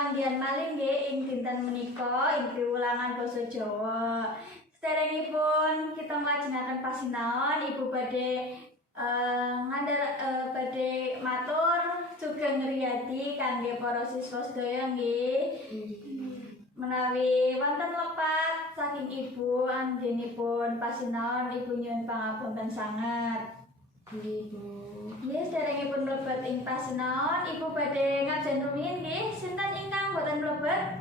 pepanggihan malih nggih ing dinten menika ing piwulangan basa Jawa. Saderengipun kita nglajengaken pasinaon Ibu badhe badhe matur sugeng ngriyadi kangge para siswa sedaya nggih. Menawi wonten lepat saking Ibu anggenipun pasinaon Ibu nyuwun pangapunten sanget. Nggih, Bu. Nggih, saderengipun mlebet ing pasinaon Ibu badhe ngabsen rumiyin nggih. Sinten ingkang boten mlebet?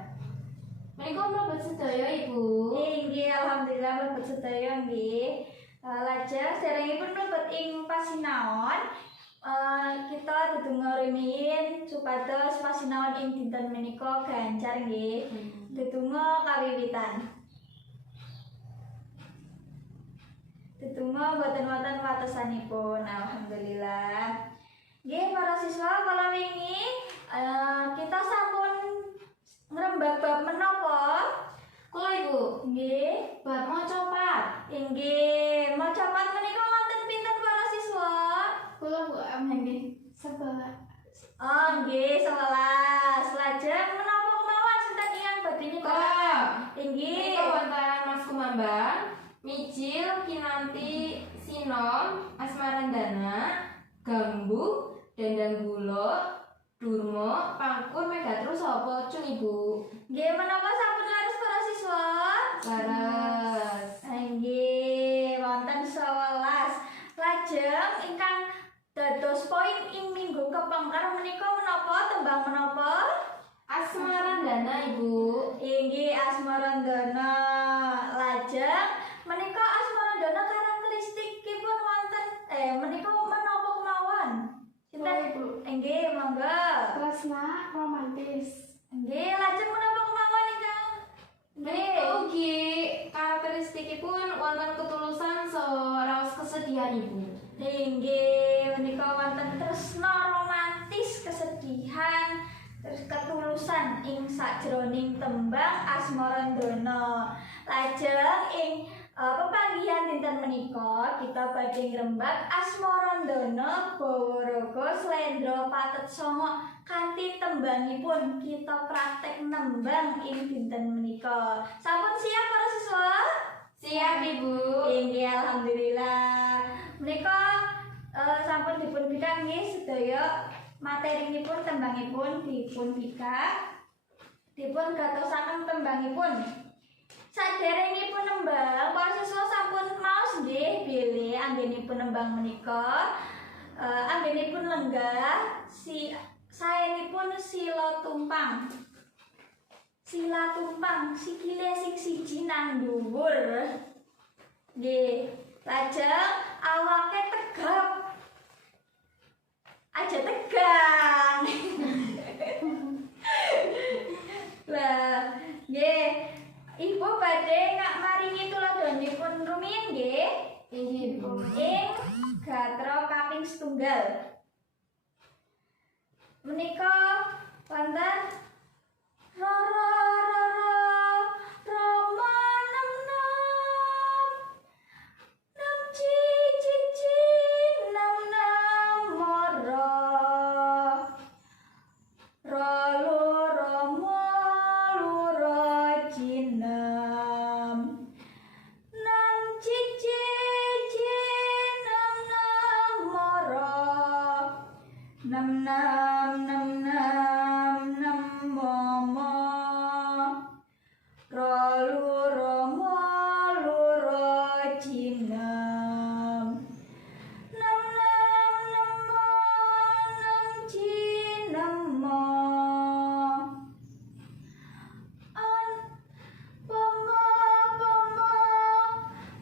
Menika mlebet sedaya, Ibu. Nggih, alhamdulillah mlebet sedaya nggih. Lajeng saderengipun mlebet ing pasinaon kita dedonga rumiyin supados pasinaon ing dinten menika gancar nggih. Dedonga kawiwitan. Dedonga boten wonten watesanipun. Alhamdulillah. Nggih para siswa kala wingi kita sampun ngrembak bab menapa? Kula, Ibu. Nggih, Bab maca pat. inggih. Maca pat menika wonten pinten para siswa? Kula, Bu, nggih. 11. Oh, nggih 11. Lajeng menapa kemawon sinten ingkang badhe nyebaraken? Inggih. Menika wonten Mas Kumambang, Mijil, Kinanti, Sinom, Asmarandana, Gambu, Dandang Gula, Durmo, Pangkur, Megatrus, apa cung, Ibu? Nggih menapa sampun laras para siswa? Laras. Nggih, wonten 11. Lajeng ingkang dados poin ing minggu kepengker menika menapa tembang menapa? Asmarandana, Ibu. Inggih Asmarandana. Lajeng menika Asmarandana karakteristikipun wonten menika menapa kemawon? Sinten? Ibu. Inggih, monggo. Tresna romantis. Nggih, lajeng menapa kemawon ingkang? Menika ugi karakteristikipun wonten ketulusan raos kesedihan, Ibu. Inggih, menika wonten tresna romantis, kesedihan, terus ketulusan ing sakjroning tembang Asmarandana. Lajeng ing pepanggihan dinten menika kita badhe ngrembak Asmarandana Bawaraga Slendra Patet Sanga kanthi tembangipun kita praktek nembang ing dinten menika. Sampun siap para siswa? Siap, Ibu. Inggih, alhamdulillah. Menika sampun dipun bidang nggih sedaya materinipun tembangipun dipun bikak. Dipun gatosaken tembangipun. Saderengipun nembang, para siswa sampun maos nggih bilih anggenipun nembang menika. Anggenipun lenggah saenipun sila tumpang. Sila tumpang sikile sing siji nang dhuwur. Nggih, lajeng awake tegap. Aja tegang. Lah, nggih. Ibu badhe ngak maringi tuladhanipun rumiyin nggih. Inggih, Bu. Ing gatra kaping setunggal. Menika wonten roro Roma nem cici nem moro rolo molo cinem nem cici nem moro nem momo rolo cinem nem cinem mo an pomo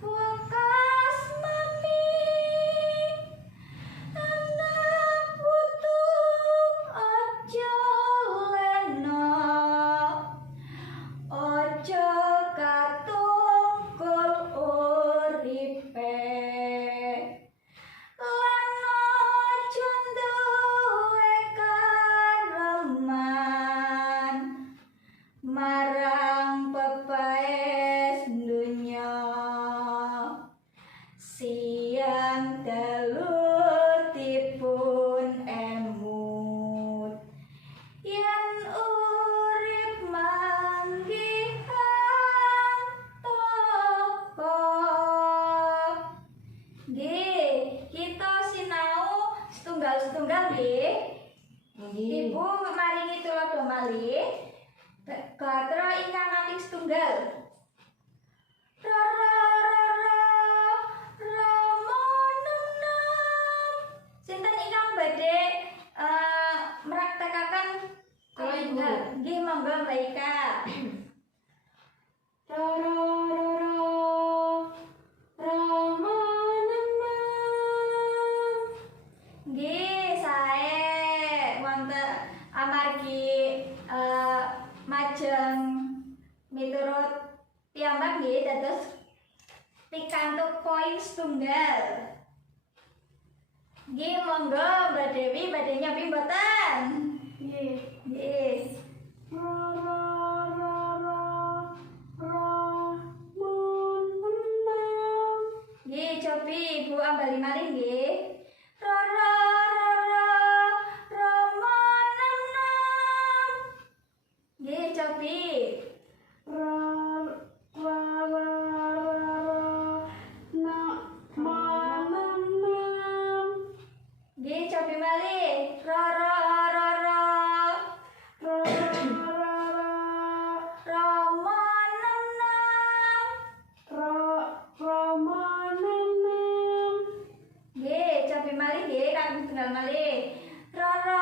wakas mami anak putu aja lena aja katungkul uripe lan aja duwe kareman marang pepaes dunya siang telutipun emut yen setunggal nggih. Nggih. Ibu maringi tulodo malih. Gatra ingkang kaping setunggal. Rama nem. Sinten ingkang badhe mraktekaken Kula, Ibu. Nggih, monggo Mbak Ika. Nggih, sae wonten amargi majeng miturut piyambak nggih dados pikantuk poin setunggal. Nggih, monggo Mbak Dewi badhe nyobi mboten? Nggih. Nggih. Nggih, cobi Ibu ambali malih nggih. Rama nem. Nggih, cobi. Nggih, cobi malih. Rama nem. Nggih, cobi malih nggih, kaping setunggal malih. Rama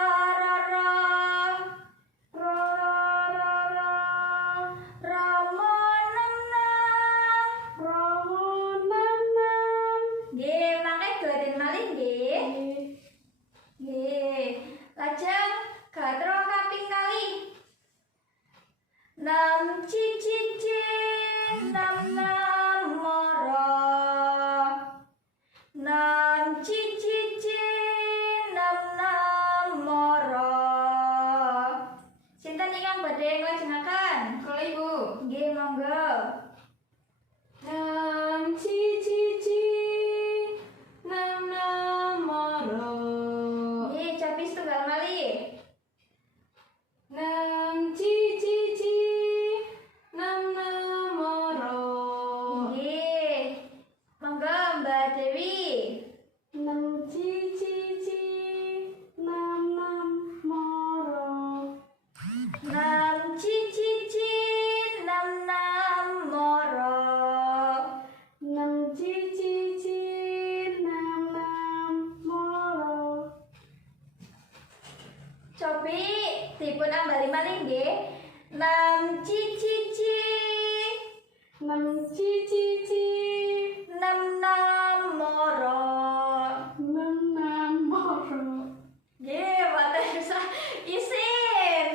nem. Nggih, mangke gladen malih nggih. Nggih. Lajeng gatra kaping kalih. Nam cici nam moro. Nam cici nam moro. Sinten ingkang badhe nglajengaken? Kula, Ibu. Nggih, monggo. Nam cici nam moro. Nggih, cobi setunggal malih. Nam cici nam moro. Nggih. Monggo Mbak Dewi. Nam cici nam moro. Nam cici nam moro. Nam cici nam moro. Cobi dipun ambali malih nggih. Nam cici Nam cici nam moro. nam moro. Nggih, mboten usah isin.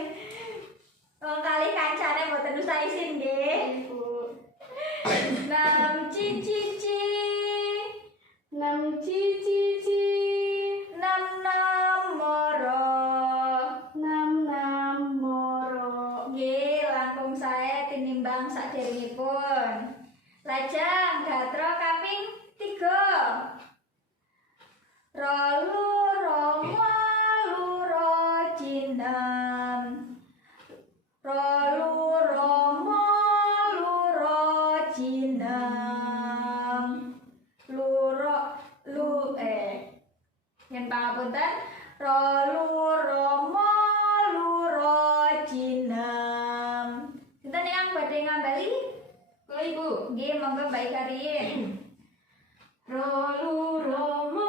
Wong kalih kancane mboten usah isin nggih. Ibu. Nam cici Nam cici nam moro. nam moro. Nggih, langkung sae tinimbang saderengipun. Lajeng gatra kaping 3. Rama jinem. Rama jinem. Yen pangapunten. Rama jinem. Sinten ingkang badhe ngambali? Kula, Ibu. Nggih, monggo Mbak Ika riyin. Rama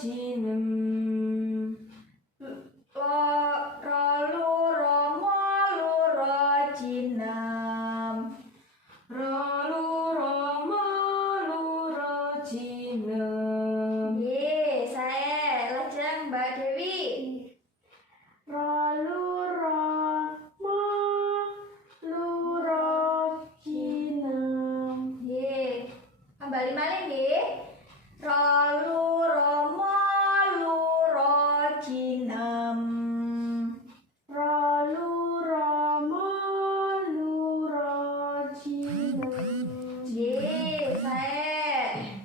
jinem. Rama jinem. Rama jinem. Nggih, sae. Lajeng Mbak Dewi. Jinem. Nggih. Kembali malih nggih. Rama jinem. Nggih, sae.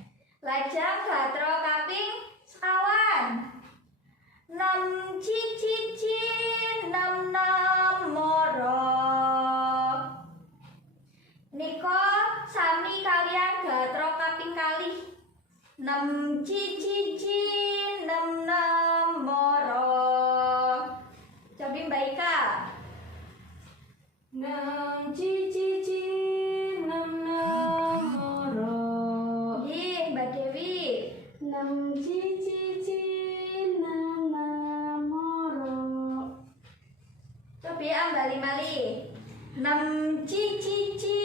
Lajeng gatra kaping sekawan. Nem cici nam moro. Nika sami kalian gatra kaping kalih. Nem cici nem nem moro. Cobi Mbak Ika. 6 cici 6 moro. Nggih, Mbak Dewi. 6 cici 6 moro. Cobi ambali mali. 6 cici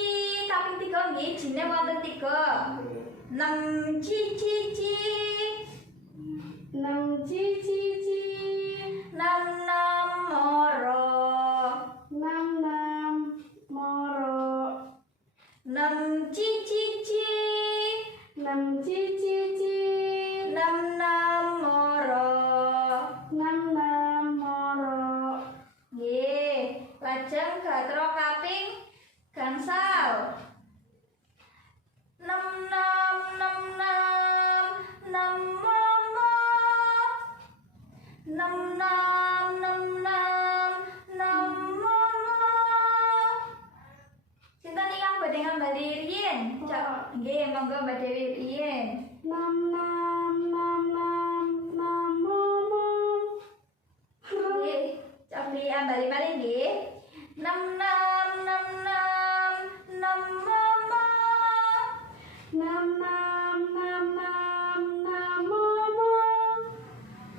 kaping 3 nggih, jine wonten 3. 6 cici 6 cici 6 moro. 6 moro. 6 cici 6 cici 6 moro. 6 moro. Nggih, lajeng gatra kaping gangsal. 6 momo. 6 momo. Sinten ingkang badhe ngambali riyin? Nggih, monggo Mbak Dewi riyin. 6 momo. Nggih, cobi ambali malih nggih. 6 momo. 6 momo.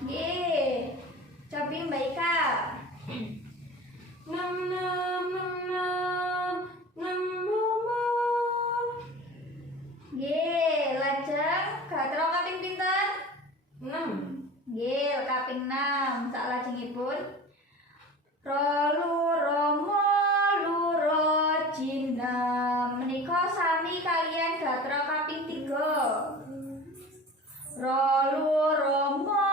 Nggih. Cobi Mbak Ika. 6 momo. Nggih, lajeng gatra kaping pinten? 6 Nggih, kaping 6. Salajengipun Rolu Romo Luro Jinem menika sami kalian gatra kaping 3. Rolu Romo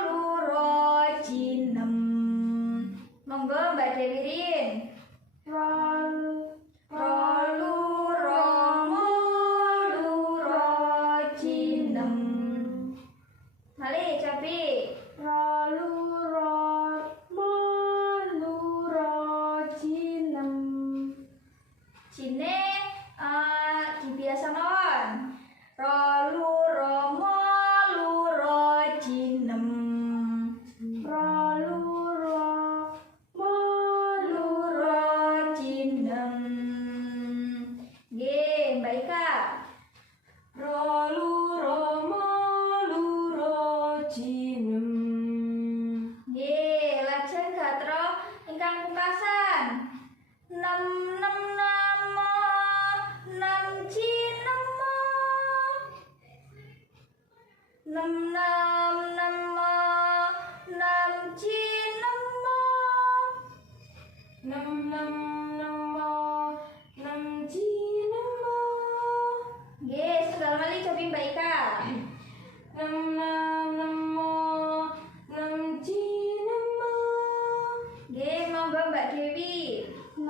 Luro Jinem. Monggo Mbak Dewi Rin. Rolu Romo Luro Jinem. Mali cobi. Jine dibiasa mawon. Rolu Romo Luro Jinem. Luro Jinem. Nggih, Mbak Ika. Nggih, lajeng gatra ingkang pungkasan. 6 namo 6 cinemo. 6 namo 6 cinemo. Nggih, setunggal malih cobi Mbak Ika. Nggih, monggo Mbak Dewi. 6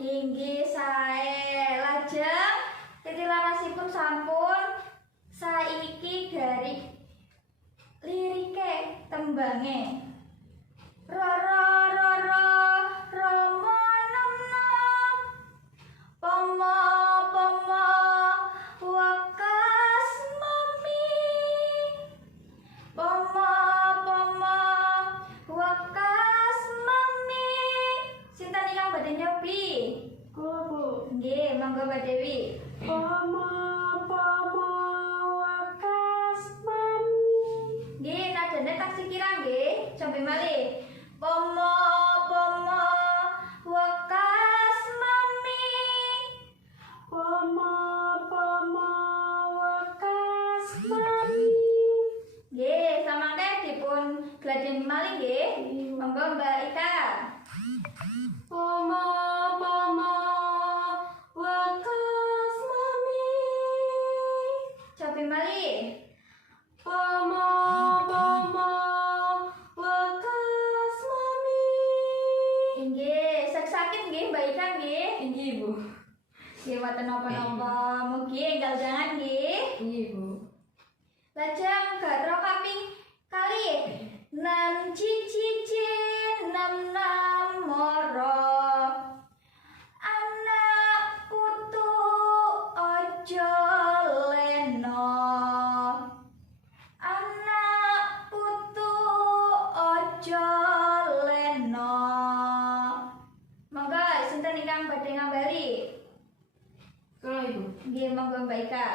Inggih sae. Lajeng titilarasipun sampun saiki garik lirike tembange. Roro roro romo nom nom. Pomo pomo wakas mami. Pomo pomo wakas mami. Sinten ingkang badhe nyobi? Nggih, monggo Mbak Dewi. Nggih, nadane taksih kirang nggih. Cobi malih. Pomo pomo wakas mami. Nggih, samangke dipun gladeni malih nggih. Monggo Mbak Ika. Cobi malih. Inggih, sakit nggih Mbak Ika nggih. Nggih wonten napa-napa. Mugi enggal jangan nggih. Lajeng gatra kaping kalih. 6 cici 6 moro. Anak sinten ingkang badhe ngambali? Kula Ibu. Nggih, monggo Mbak Ika.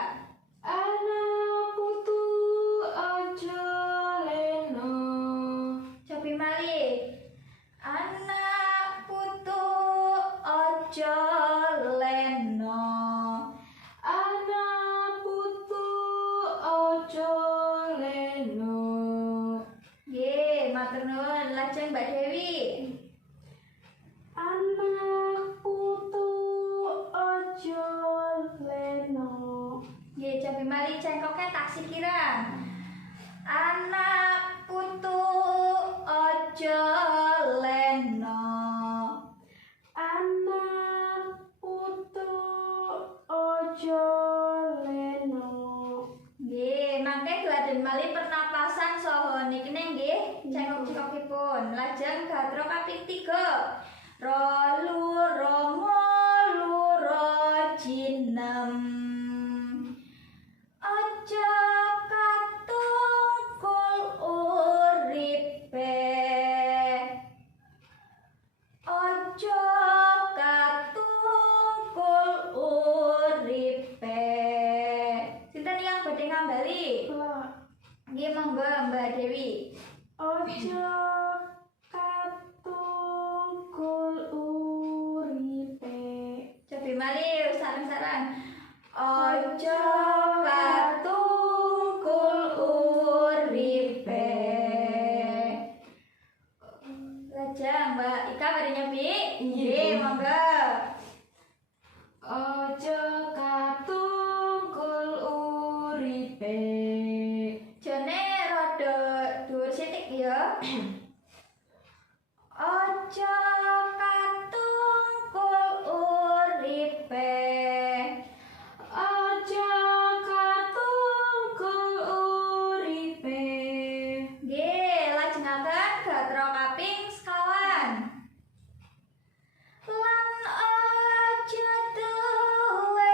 Anak putu aja leno. Cobi malih. Anak putu aja leno. Anak putu aja leno. Nggih, matur nuwun. Lajeng Mbak Dewi. Anak putu aja leno. Nggih, cobi malih cengkoknya taksi kirang. Anak putu aja leno. Anak putu aja leno. Nggih, mangke gladhen malih pernapasan saha niki nggih cengkok-cengkokipun. Lajeng gatra kaping 3. Rolu romo luro jinem. Aja katungkul uripe. Aja katungkul uripe. Sinten yang badhe ngambali? Kula Nggih monggo Mbak Dewi. aja katungkul uripe. Cobi malih sareng-sareng. Aja katungkul uripe. Lajeng Mbak Ika badhe nyobi? Nggih, monggo. Aja katungkul uripe. Jane rada dhuwur sithik ya. Aja katungkul uripe. Aja katungkul uripe. Nggih, lajengaken gatra kaping sekawan. Lan aja duwe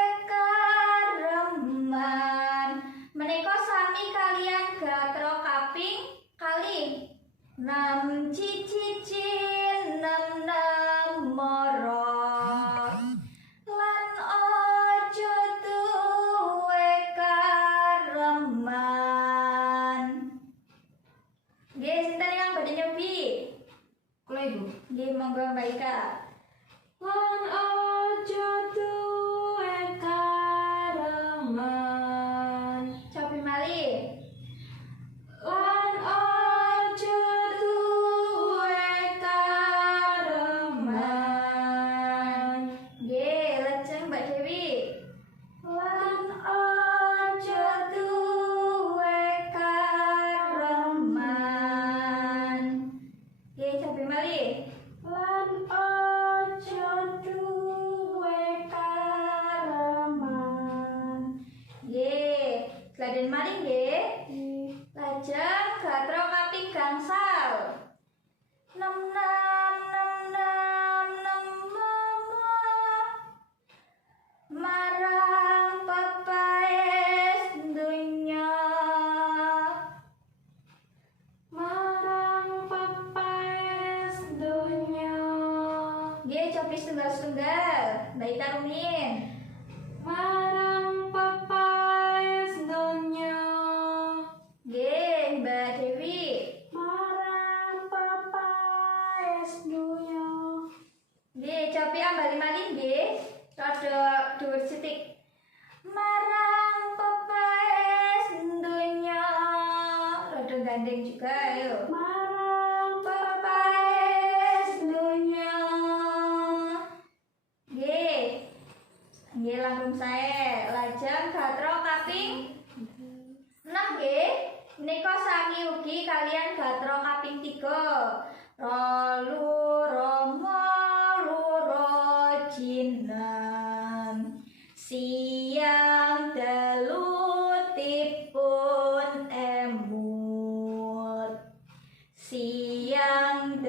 kareman. Menika sami kalian gatra kaping kalih. 6 cici 6 moro. Lan aja duwe kareman. Nggih, sinten yang badhe nyobi? Kula Ibu. Nggih, monggo Mbak Ika. Lan aja duwe kareman. Cobi malih. Lan aja duwe kareman. Nggih, lajeng Mbak Dewi. Lan aja Duwe kareman. Nggih, cobi malih. lan aja duwe kareman. Nggih, gladhen malih nggih. Lajeng gatra kaping gangsal. 6 marang pepaes dunya. Marang pepaes donya. Nggih, cobi setunggal-setunggal. Mbak Ika rumiyin. Marang pepaes donya. Nggih, Mbak Dewi. Marang pepaes donya. Nggih, cobi ambali malih nggih. Rada dhuwur sithik. Marang pepaes dunya. Rada gandeng juga ayo. Marang Pepaes dunya. Nggih. Nggih, langkung sae. Lajeng gatra kaping 6 nggih. Menika sami ugi kalian gatra kaping 3. Rolu romo luro jinem. Siang delutipun emut. Siang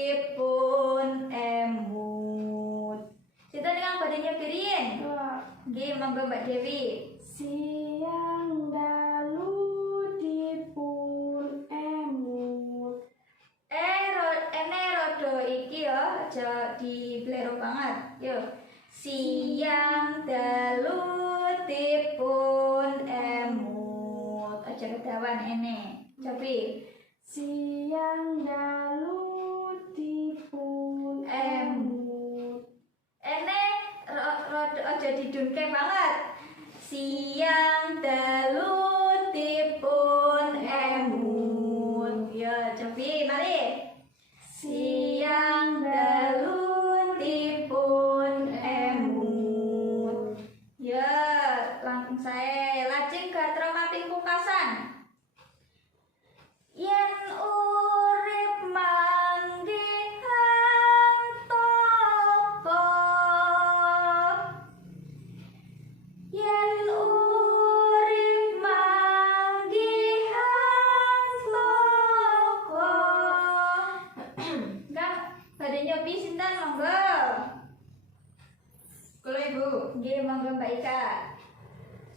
delutipun emut. Sinten ingkang badhe nyepiriin? Nggih, monggo Mbak Dewi. Siang dalu dipun emut. Ene rada iki ya aja di blero banget. Yuk. Siang dalu dipun emut. Aja kedawan ene. Cobi. Siang dalu dipun emut. Ene aja didunke banget. Siang dalu dipun emut. Ya, cobi mari. Siang dalu dipun emut. Ya, langsung saya lajeng gatra mating pungkasan. Yen urip manggihan toko, yen urip manggihan toko. Kang badhe nyobi sinten monggo? Kula Ibu, Nggih monggo Mbak Ika.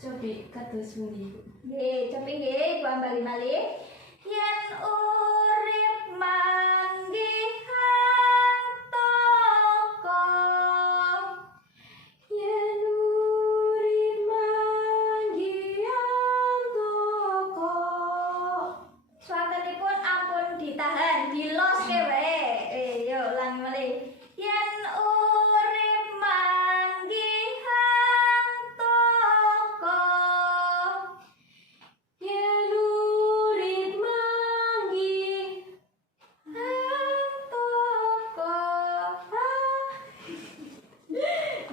cobi kados pundi Ibu? Nggih, cobi nggih Ibu ambali malih. Yen urip manggihan toko, Yen urip manggihan toko, swakenipun ampun ditahan, diloske wae. Yo ulangi malih. Yen urip manggihan toko, yen urip manggihan toko.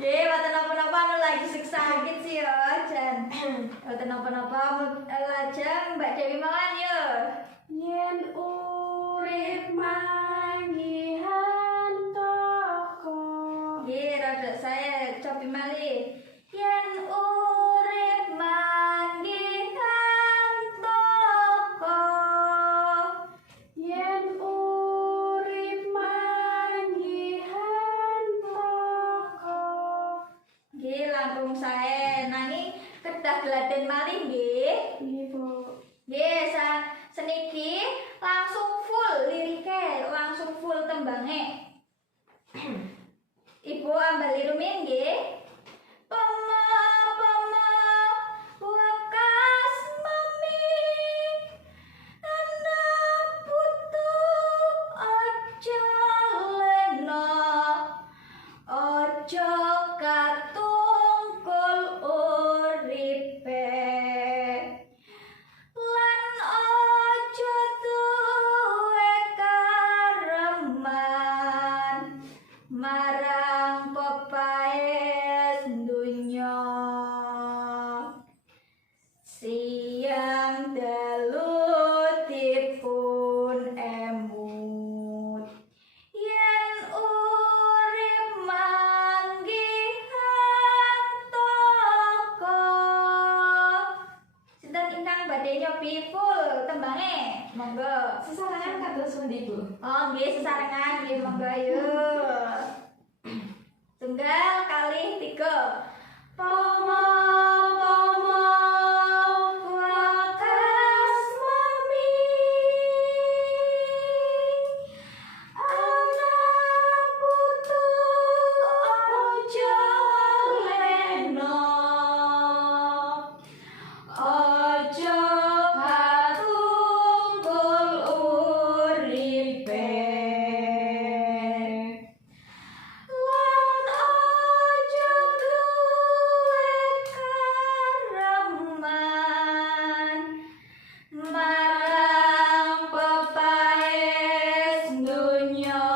Nggih, mboten napa-napa anu lagi sakit sih yo, Jan. Mboten napa-napa lajeng Mbak Dewi mawon yo. yen urip manggihan toko, Nggih, rada saya cobi malih. Yen urip manggihan toko, yen urip manggihan toko, nggih langkung sae nanging kedah gladen malih nggih. Ibu. Nggih, seniki langsung full lirike, langsung full tembange. Ibu ambali rumiyin nggih. Pama wakas mami anak putu aja lena aja katungkul uripe lan aja duwe kareman marang pepaes dunya. Siang dalu dipun emut, yen urip manggihan toko. Sinten ingkang badhe nyobi full tembange? Monggo. Sesarengan kados pundi Ibu? Oh, nggih sesarengan nggih monggo yuk. Tunggal kalih tiga. Pomo wakas mami anak putu aja lena aja katungkul uripe lan aja duwe kareman marang pepaes dunya.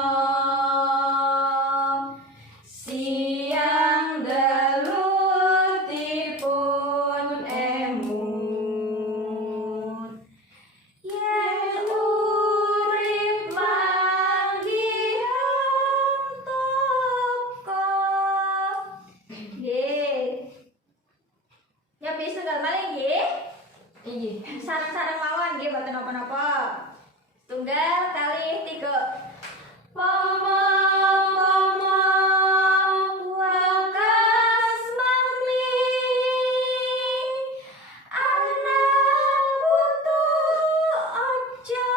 Siang dalu dipun emut, yen urip manggihan toko. Nggih. Nyobi setunggal malih nggih. Inggih. Sareng-sareng mawon nggih mboten napa-napa. Tunggal kalih tiga. Pomo wakas mami anak putu aja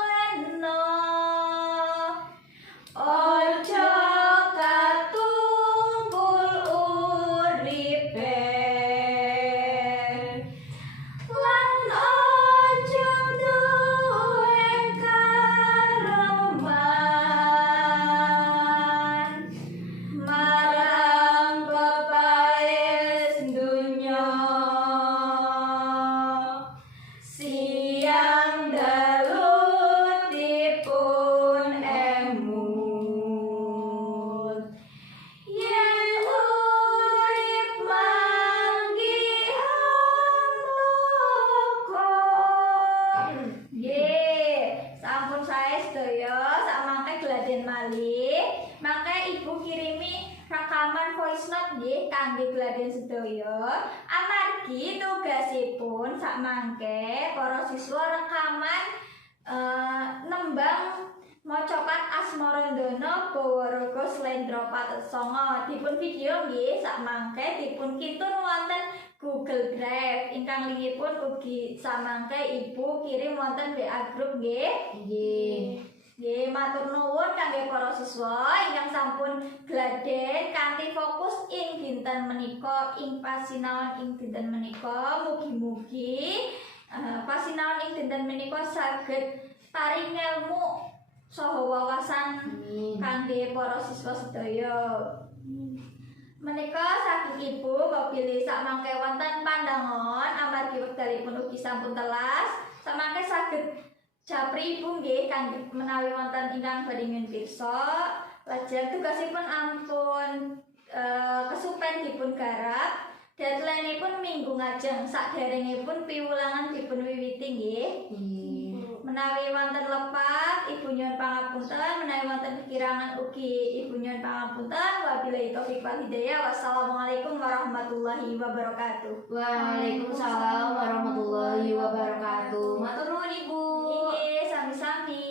lena aja voice note nggih kangge Gladen sedaya. Amargi tugasipun sakmangke para siswa rekaman nembang macapat Asmarandana Bawaraga Slendra Patetsongo. Dipun video nggih sakmangke dipun kintun wonten Google Drive ingkang linkipun ugi samangke Ibu kirim wonten WA group nggih. Nggih. Nggih, matur nuwun kangge para siswa ingkang sampun Gladen kanthi fokus ing dinten menika ing pasinaon ing dinten menika. Mugi-mugi pasinaon ing dinten menika saged paring ilmu saha wawasan kangge para siswa sedaya. Menika saking Ibu bilih sakmangke wonten pandangan amargi wekdalipun ugi sampun telas, sakmangke saged japri Ibu nggih kangge menawi wonten ingkang badhe nyuwun pirsa, lajeng tugasipun ampun kesupen dipun garap. Deadline-ipun minggu ngajeng saderengipun piwulangan dipun wiwiti nggih. Menawi wonten lepat Ibu nyuwun pangapunten, menawi wonten kekirangan ugi Ibu nyuwun pangapunten. Wabillahi taufiq wal hidayah. Wassalamualaikum warahmatullahi wabarakatuh. Waalaikumsalam warahmatullahi wabarakatuh. Matur nuwun Ibu. Nggih, sami-sami.